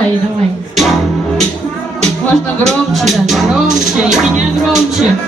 давай, давай. Можно громче даже, громче, и меня громче.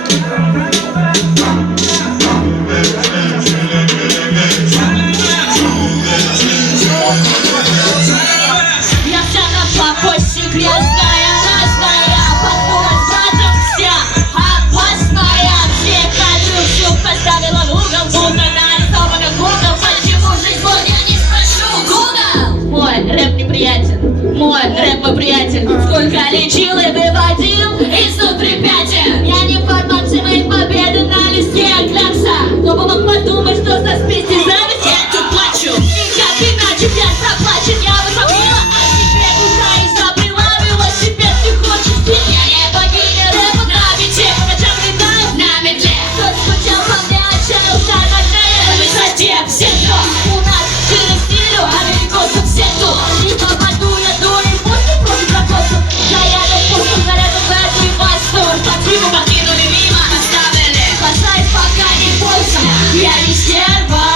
Я вся нашла почти грязная, разная, под задом вся опасная. Все колючку поставила в угол, будто нарисована Google. Почему жизнь я не спрошу Google? Мой рэп неприятен, мой рэп мой приятель. Сколько лечил и выводил изнутри пятен. Я не формат моей победы на листе клякса. Кто бы мог подумать, что со списки зависть я тут плачу. Никак иначе я заплачен, я возомнила о себе утра и забыла велосипед. Ты хочешь стиль, я не богиня рэпа на бите. По ночам летаю на метле. Кто скучал по мне, отчаялся на высоте. Все кто у нас через стилю, америкосов все тут. Не попаду я до импостов, против прокосов. Да я до вкусов, заряду в эту и восторг. Спасибо, покинули мимо, оставили. Спасаюсь, пока не бойся, я не стерва.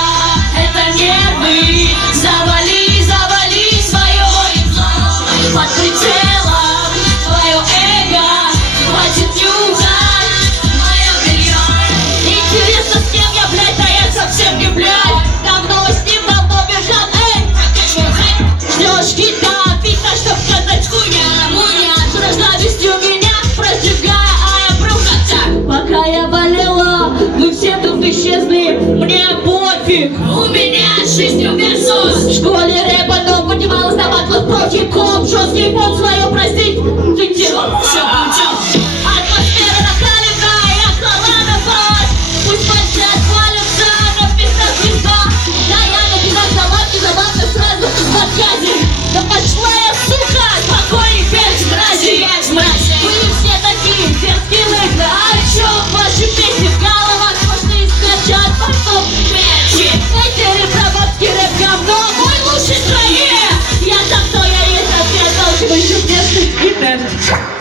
Это нервы, завали, завали свое лицо. Под прицелом твое эго, хватит нюхать мое белье. Интересно, с кем я, блядь, да я совсем не блядь. Давно с ним, давно бежал, эй, прокачивай хайп. Ждешь хита, видно, чтоб сказать хуйня, муня. С разновестью меня прожигая, а я брухаться. Пока я болела, вы все тут исчезли, мне пофиг. У меня жизнью версус. В школе рэпа, но поднималась на батлах против коп. Жесткий поп свое простить, ты делал все путем. Атмосфера накаленная, я хлала вас. Пусть пальцы отвалятся, но вместо звезда. Да я написал заладки, забавно сразу в подказе. Да пошла я, сука, спокойней, перец мрази. Вы все такие дерзкие лыжи. А о чем ваши песни в головах можно искачать потом? Эти репроботки рэп говно, мой лучший в стране. Я там, кто я есть, ответ, толкивающий в местных интернет.